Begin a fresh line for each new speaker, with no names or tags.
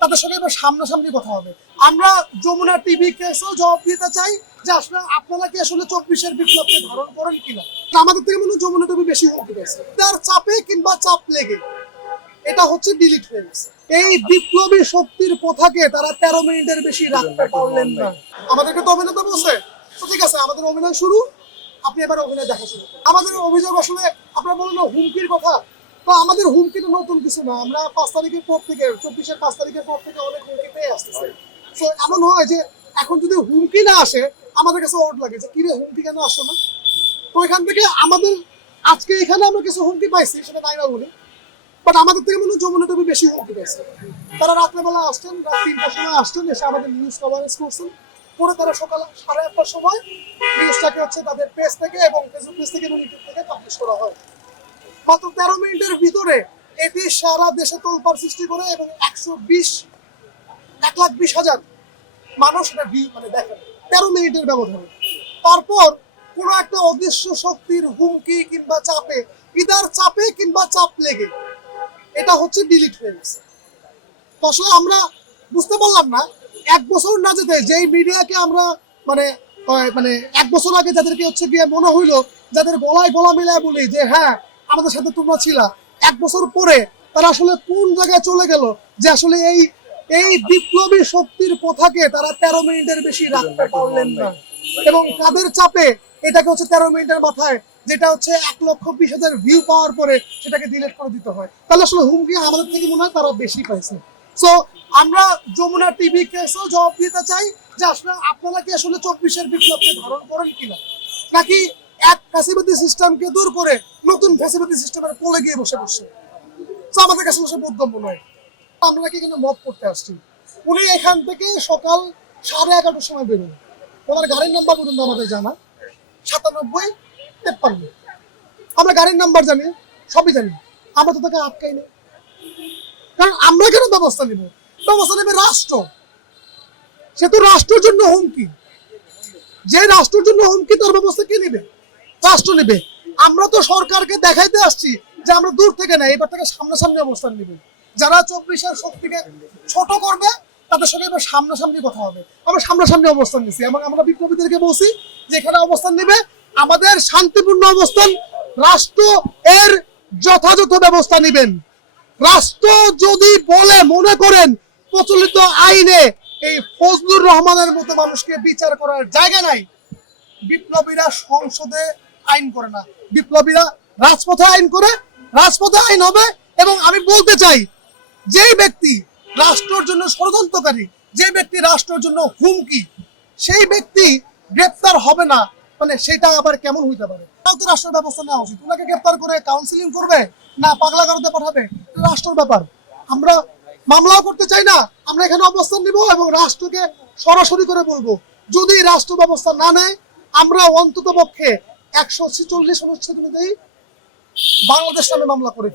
তাদের সামনাসামনি কথা হবে। আমরা যমুনা টিভি জবাব দিতে চাই যে আসলে আপনারা কি আসলে চব্বিশের বিপ্লবকে ধারণ করেন কিনা? আমাদের থেকে মনে হয় যমুনা টিভি বেশি হুমকি পেয়েছে। তার চাপে কিংবা চাপ লেগে। এটা হচ্ছে ডিলিট হয়ে গেছে। এই বিপ্লবী শক্তির কথাকে তারা তেরো মিনিটের বেশি রাখতে পারলেন না। আমাদেরকে তো অভিনেতা বলছে? তো ঠিক আছে, আমাদের অভিনয় শুরু। আপনি এবার অভিনয় দেখা শুরু আমাদের অভিযোগ আসলে আপনারা বললেন হুমকির কথা। তো আমাদের হুমকিটা নতুন কিছু না। আমরা পাঁচ তারিখের পর থেকে, চব্বিশের পাঁচ তারিখের পর থেকে অনেক হুমকি পেয়ে আসতেছে। তো এমন হয় যে এখন যদি হুমকি না আসে, আমাদের কাছে ওট লাগে যে কিরে হুমকি কেন আসলো না? তো এখান থেকে আমাদের, আজকে এখানে আমরা কিছু হুমকি পাইছি, সেটা তাই না বলি। বাট আমাদের থেকে মনে হয় যমুনা টিভি বেশি হুমকি পেয়েছে তারা রাত্রেবেলা আসছেন রাত তিনটার সময় আসছেন এসে আমাদের নিউজ কভারেজ করছেন। পরে তারা সকাল সাড়ে আটটার সময় নিউজটাকে হচ্ছে তাদের পেজ থেকে এবং ফেসবুক পেজ থেকে এবং ইউটিউব থেকে পাবলিশ করা হয়। মাত্র তেরো মিনিটের ভিতরে এটি সারা দেশে তোলপাড় সৃষ্টি করে এবং একশো বিশ, এক লাখ বিশ হাজার মানুষ এটা মানে দেখেন। তেরো মিনিটের ব্যবধানে। তারপর কোনো একটা অদৃশ্য শক্তির হুমকি কিংবা চাপে, ইদার চাপে কিংবা চাপ লেগে এটা হচ্ছে ডিলিট হয়ে গেছে। তো আসলে আমরা বুঝতে পারলাম না, এক বছর না যেতে যেই মিডিয়াকে আমরা মানে মানে এক বছর আগে যাদেরকে হচ্ছে গিয়ে মনে হইল, যাদের গলায় গলা মিলায় বলি যে হ্যাঁ আমাদের সাথে তোমরা ছিলা। এক বছর পরে তারা আসলে কোন জায়গায় চলে গেল? যে আসলে এই এই বিপ্লবী শক্তির কথাকে তারা তেরো মিনিটের বেশি রাখতে পারলেন না। এবং কাদের চাপে এটাকে হচ্ছে তেরো মিনিটের মাথায়, যেটা হচ্ছে এক লক্ষ বিশ হাজার ভিউ পাওয়ার পরে সেটাকে ডিলিট করে দিতে হয়। তাহলে আসলে হুমকি আমাদের থেকে মনে হয় তারা বেশি পাইছে। সো আমরা যমুনা টিভি কেসও জবাব দিতে চাই যে আসলে আপনারা কি আসলে চব্বিশের বিপ্লবকে ধারণ করেন কিনা? নাকি এক ফ্যাসিলিটি সিস্টেমকে দূর করে নতুন ফ্যাসিলিটি সিস্টেমের কোলে গিয়ে বসে বসে তো আমাদের কাছে সে বোধগম্য নয়। আমরা কি এখানে মত করতে আসছি? উনি এখান থেকে সকাল সাড়ে এগারোটার সময় বেরোন ওনার গাড়ির নাম্বার পর্যন্ত আমাদের জানা। সাতানব্বই তেপ্পান্ন। আমরা গাড়ির নাম্বার জানি, সবই জানি। আমরা তো তাকে আটকাই নেই। কারণ আমরা কেন ব্যবস্থা নিব? ব্যবস্থা নেবে রাষ্ট্র। সে তো রাষ্ট্রের জন্য হুমকি। যে রাষ্ট্রের জন্য হুমকি, তার ব্যবস্থা কে নেবে? রাষ্ট্র নেবে। আমরা তো সরকারকে দেখাইতে আসছি যে আমরা দূর থেকে না, এবার থেকে সামনাসামনি অবস্থান নিব। যারা চব্বিশের শক্তিকে ছোট করবে তাদের সঙ্গে এবার সামনাসামনি কথা হবে। আমরা সামনাসামনি অবস্থান নিছি এবং আমরা বিপ্লবীদেরকে বলছি যে এখানে অবস্থান নেবে। আমাদের শান্তিপূর্ণ অবস্থান, রাষ্ট্র এর যথাযথ ব্যবস্থা নেবেন। রাষ্ট্র যদি বলে, মনে করেন, প্রচলিত আইনে এই ফজলুর রহমানের মতো মানুষকে বিচার করার জায়গা নাই, বিপ্লবীরা সংসদে আইন করে না। বিপ্লবীরা রাজপথে আইন করে, রাজপথে আইন হবে এবং আমি বলতে চাই, যেই ব্যক্তি রাষ্ট্রের জন্য ষড়যন্ত্রকারী, যে ব্যক্তি রাষ্ট্রের জন্য হুমকি, সেই ব্যক্তি গ্রেপ্তার হবে না। মানে সেটা আবার কেমন হইতে পারে? রাষ্ট্রের ব্যবস্থা নেওয়া উচিত? ওনাকে গ্রেপ্তার করে কাউন্সিলিং করবে না পাগলা গারদে পাঠাবে রাষ্ট্রের ব্যাপার। আমরা মামলাও করতে চাই না, আমরা এখানে অবস্থান নিব এবং রাষ্ট্রকে সরাসরি করে বলব, যদি রাষ্ট্র ব্যবস্থা না নেয়, আমরা অন্তত পক্ষে একশো ছিচল্লিশ অনুচ্ছেদ অনুযায়ী বাংলাদেশ নামে মামলা করে